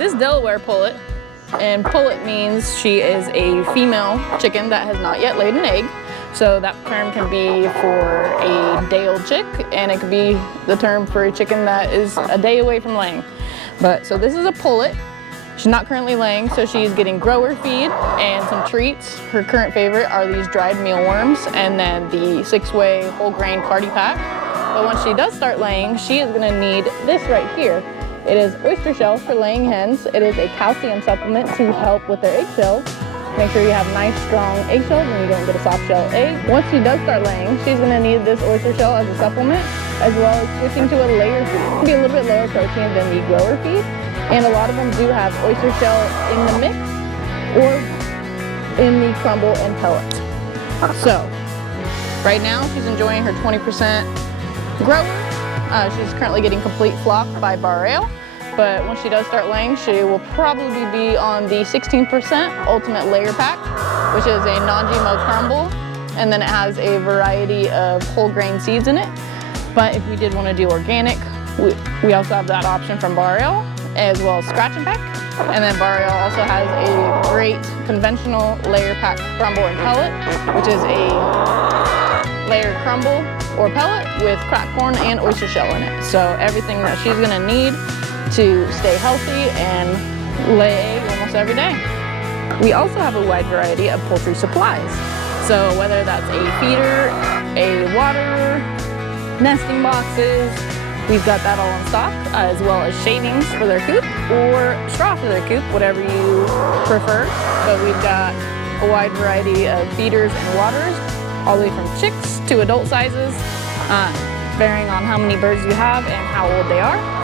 this Delaware pullet, and pullet means she is a female chicken that has not yet laid an egg. So that term can be for a day-old chick, and it could be the term for a chicken that is a day away from laying. So this is a pullet. She's not currently laying, so she's getting grower feed and some treats. Her current favorite are these dried mealworms and then the 6-way whole grain party pack. But when she does start laying, she is gonna need this right here. It is oyster shells for laying hens. It is a calcium supplement to help with their eggshells. Make sure you have nice, strong eggshells and you don't get a soft shell egg. Once she does start laying, she's gonna need this oyster shell as a supplement, as well as switching to a layer feed. It'll be a little bit lower protein than the grower feed, and a lot of them do have oyster shell in the mix or in the crumble and pellet. So, right now she's enjoying her 20% grower. She's currently getting complete flock by bar ale. But when she does start laying, she will probably be on the 16% ultimate layer pack, which is a non-GMO crumble, and then it has a variety of whole grain seeds in it. But if we did want to do organic, we also have that option from Bar Ale, as well as Scratch and Peck. And then Bar Ale also has a great conventional layer pack crumble and pellet, which is a layered crumble or pellet with cracked corn and oyster shell in it. So everything that she's gonna need to stay healthy and lay egg almost every day. We also have a wide variety of poultry supplies. So whether that's a feeder, a waterer, nesting boxes, we've got that all in stock, as well as shavings for their coop or straw for their coop, whatever you prefer. But we've got a wide variety of feeders and waterers, all the way from chicks to adult sizes, varying on how many birds you have and how old they are.